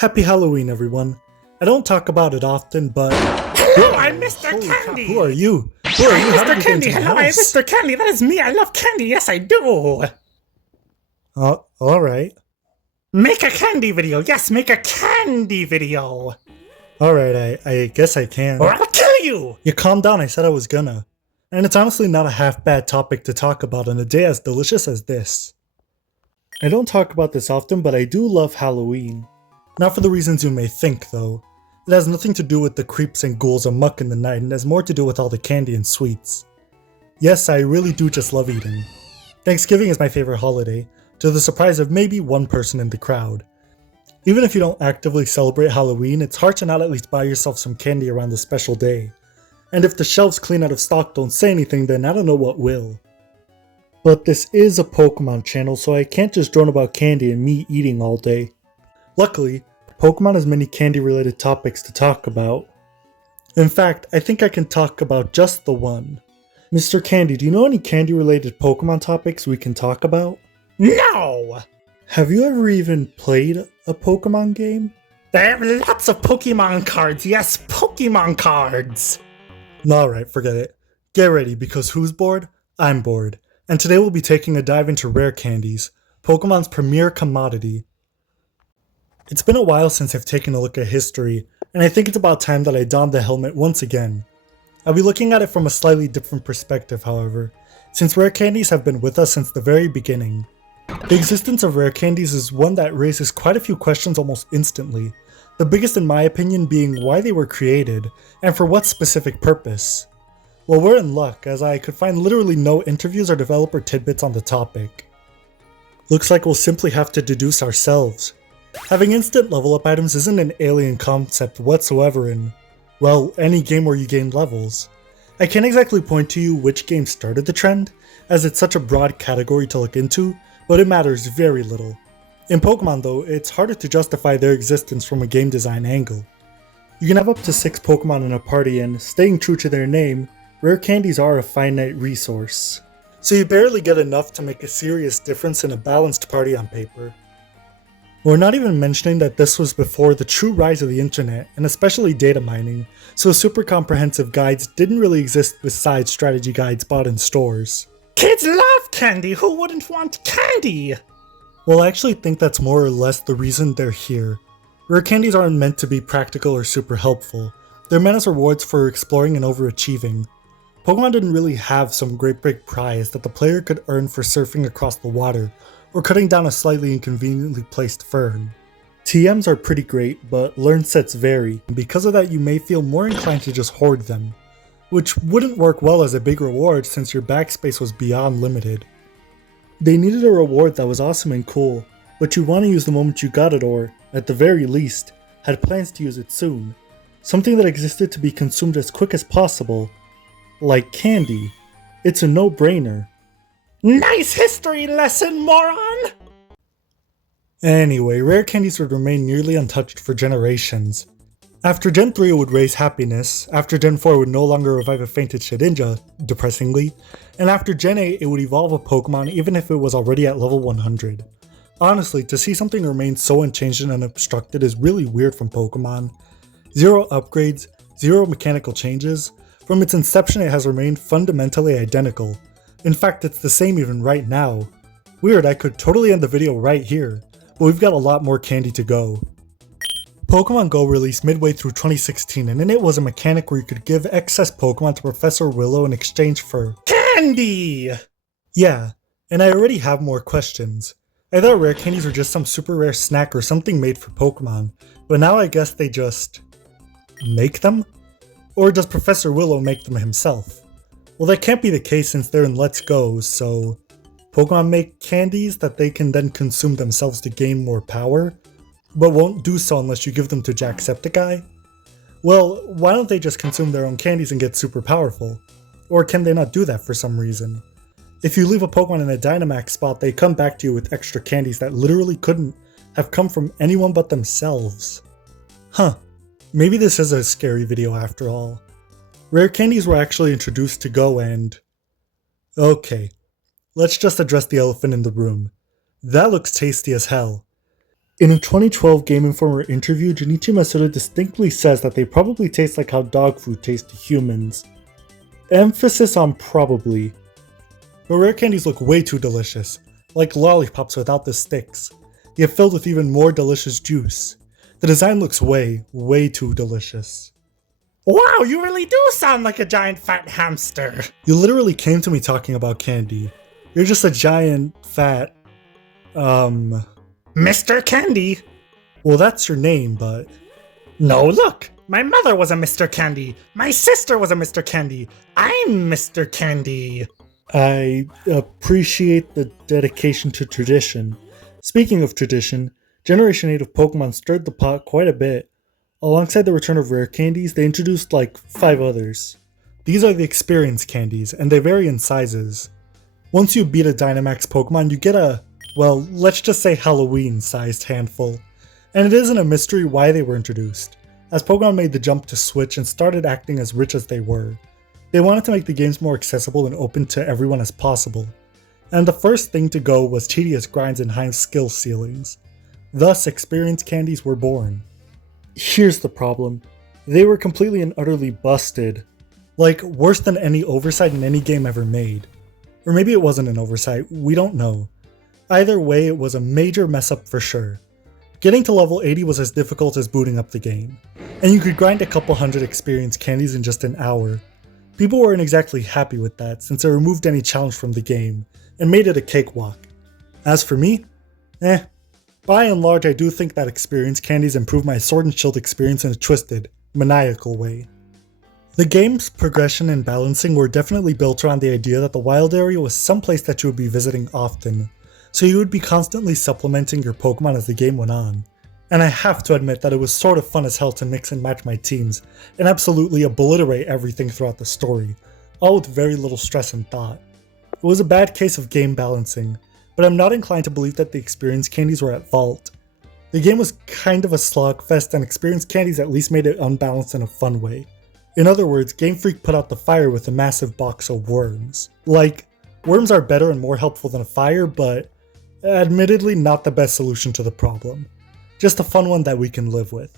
Happy Halloween, everyone. I don't talk about it often, but... Hello, I'm Mr. Holy Candy! crap, who are you? Who are you? How did Mr. you get Candy! into my Hello, I'm house? Mr. Candy! That is me! I love candy! Yes, I do! Alright. Make a candy video! Yes, make a candy video! Alright, I guess I can. Or I'll kill you! You calm down, I said I was gonna. And it's honestly not a half-bad topic to talk about on a day as delicious as this. I don't talk about this often, but I do love Halloween. Not for the reasons you may think, though. It has nothing to do with the creeps and ghouls amok in the night, and has more to do with all the candy and sweets. Yes, I really do just love eating. Thanksgiving is my favorite holiday, to the surprise of maybe one person in the crowd. Even if you don't actively celebrate Halloween, it's hard to not at least buy yourself some candy around this special day. And if the shelves clean out of stock don't say anything, then I don't know what will. But this is a Pokemon channel, so I can't just drone about candy and me eating all day. Luckily, Pokemon has many candy-related topics to talk about. In fact, I think I can talk about just the one. Mr. Candy, do you know any candy-related Pokemon topics we can talk about? No! Have you ever even played a Pokemon game? There are lots of Pokemon cards! Yes, Pokemon cards! Alright, forget it. Get ready, because who's bored? I'm bored. And today we'll be taking a dive into Rare Candies, Pokemon's premier commodity. It's been a while since I've taken a look at history, and I think it's about time that I donned the helmet once again. I'll be looking at it from a slightly different perspective, however, since Rare Candies have been with us since the very beginning. The existence of Rare Candies is one that raises quite a few questions almost instantly, the biggest in my opinion being why they were created, and for what specific purpose. Well, we're in luck, as I could find literally no interviews or developer tidbits on the topic. Looks like we'll simply have to deduce ourselves. Having instant level up items isn't an alien concept whatsoever in, well, any game where you gain levels. I can't exactly point to you which game started the trend, as it's such a broad category to look into, but it matters very little. In Pokemon though, it's harder to justify their existence from a game design angle. You can have up to 6 Pokemon in a party and, staying true to their name, Rare Candies are a finite resource. So you barely get enough to make a serious difference in a balanced party on paper. We're not even mentioning that this was before the true rise of the internet, and especially data mining, so super comprehensive guides didn't really exist besides strategy guides bought in stores. Kids love candy! Who wouldn't want candy? Well, I actually think that's more or less the reason they're here. Rare Candies aren't meant to be practical or super helpful. They're meant as rewards for exploring and overachieving. Pokemon didn't really have some great big prize that the player could earn for surfing across the water, or cutting down a slightly inconveniently placed fern. TMs are pretty great, but learn sets vary, and because of that you may feel more inclined to just hoard them, which wouldn't work well as a big reward since your backspace was beyond limited. They needed a reward that was awesome and cool, but you'd want to use the moment you got it or, at the very least, had plans to use it soon. Something that existed to be consumed as quick as possible. Like candy. It's a no-brainer. Nice history lesson, moron! Anyway, Rare Candies would remain nearly untouched for generations. After Gen 3 it would raise happiness, after Gen 4 it would no longer revive a fainted Shedinja, depressingly, and after Gen 8 it would evolve a Pokemon even if it was already at level 100. Honestly, to see something remain so unchanged and unobstructed is really weird from Pokemon. Zero upgrades, zero mechanical changes. From its inception it has remained fundamentally identical. In fact, it's the same even right now. Weird, I could totally end the video right here, but we've got a lot more candy to go. Pokemon Go released midway through 2016, and in it was a mechanic where you could give excess Pokemon to Professor Willow in exchange for candy! Yeah, and I already have more questions. I thought Rare Candies were just some super rare snack or something made for Pokemon, but now I guess they just make them? Or does Professor Willow make them himself? Well, that can't be the case since they're in Let's Go, so Pokemon make candies that they can then consume themselves to gain more power, but won't do so unless you give them to Jacksepticeye? Well, why don't they just consume their own candies and get super powerful? Or can they not do that for some reason? If you leave a Pokemon in a Dynamax spot, they come back to you with extra candies that literally couldn't have come from anyone but themselves. Huh, maybe this is a scary video after all. Rare Candies were actually introduced to Go and... Okay, let's just address the elephant in the room. That looks tasty as hell. In a 2012 Game Informer interview, Junichi Masuda distinctly says that they probably taste like how dog food tastes to humans. Emphasis on probably. But rare candies look way too delicious, like lollipops without the sticks, yet filled with even more delicious juice. The design looks way, way too delicious. Wow, you really do sound like a giant fat hamster. You literally came to me talking about candy. You're just a giant, fat, Mr. Candy. Well, that's your name, but... No, look! My mother was a Mr. Candy. My sister was a Mr. Candy. I'm Mr. Candy. I appreciate the dedication to tradition. Speaking of tradition, Generation 8 of Pokemon stirred the pot quite a bit. Alongside the return of rare candies, they introduced like 5 others. These are the experience candies, and they vary in sizes. Once you beat a Dynamax Pokemon, you get a, well, let's just say Halloween-sized handful. And it isn't a mystery why they were introduced, as Pokemon made the jump to Switch and started acting as rich as they were. They wanted to make the games more accessible and open to everyone as possible. And the first thing to go was tedious grinds and high skill ceilings. Thus, experience candies were born. Here's the problem. They were completely and utterly busted. Like, worse than any oversight in any game ever made. Or maybe it wasn't an oversight, we don't know. Either way, it was a major mess up for sure. Getting to level 80 was as difficult as booting up the game. And you could grind a couple hundred experience candies in just an hour. People weren't exactly happy with that since it removed any challenge from the game, and made it a cakewalk. As for me, by and large I do think that experience candies improved my Sword and Shield experience in a twisted, maniacal way. The game's progression and balancing were definitely built around the idea that the wild area was someplace that you would be visiting often, so you would be constantly supplementing your Pokemon as the game went on. And I have to admit that it was sort of fun as hell to mix and match my teams, and absolutely obliterate everything throughout the story, all with very little stress and thought. It was a bad case of game balancing, but I'm not inclined to believe that the experience candies were at fault. The game was kind of a slogfest, and experience candies at least made it unbalanced in a fun way. In other words, Game Freak put out the fire with a massive box of worms. Like, worms are better and more helpful than a fire, but admittedly not the best solution to the problem. Just a fun one that we can live with.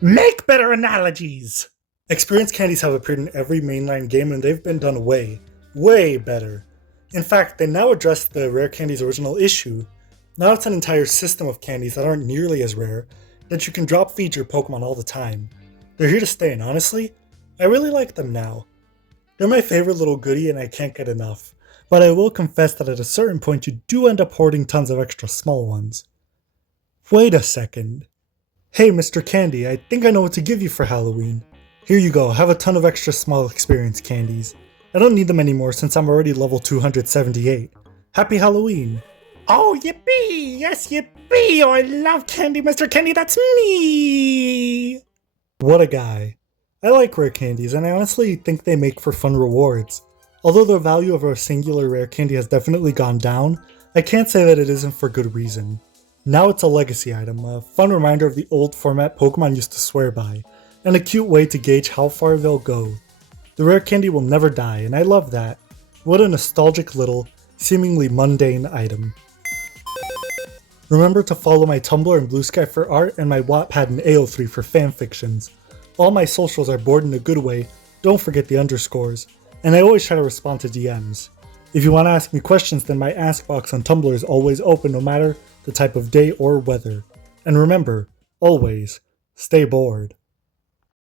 Make better analogies! Experience candies have appeared in every mainline game and they've been done way, way better. In fact, they now address the Rare Candies original issue. Now it's an entire system of candies that aren't nearly as rare, that you can drop feed your Pokemon all the time. They're here to stay, and honestly, I really like them now. They're my favorite little goodie and I can't get enough, but I will confess that at a certain point you do end up hoarding tons of extra small ones. Wait a second. Hey Mr. Candy, I think I know what to give you for Halloween. Here you go, have a ton of extra small experience candies. I don't need them anymore since I'm already level 278. Happy Halloween! Oh, yippee! Yes, yippee! Oh, I love candy, Mr. Candy, that's me! What a guy. I like rare candies, and I honestly think they make for fun rewards. Although the value of a singular rare candy has definitely gone down, I can't say that it isn't for good reason. Now it's a legacy item, a fun reminder of the old format Pokemon used to swear by, and a cute way to gauge how far they'll go. The rare candy will never die, and I love that. What a nostalgic little, seemingly mundane item. Remember to follow my Tumblr and Blue Sky for art and my Wattpad and AO3 for fanfictions. All my socials are bored in a good way, don't forget the underscores, and I always try to respond to DMs. If you want to ask me questions, then my Ask box on Tumblr is always open no matter the type of day or weather. And remember, always, stay bored.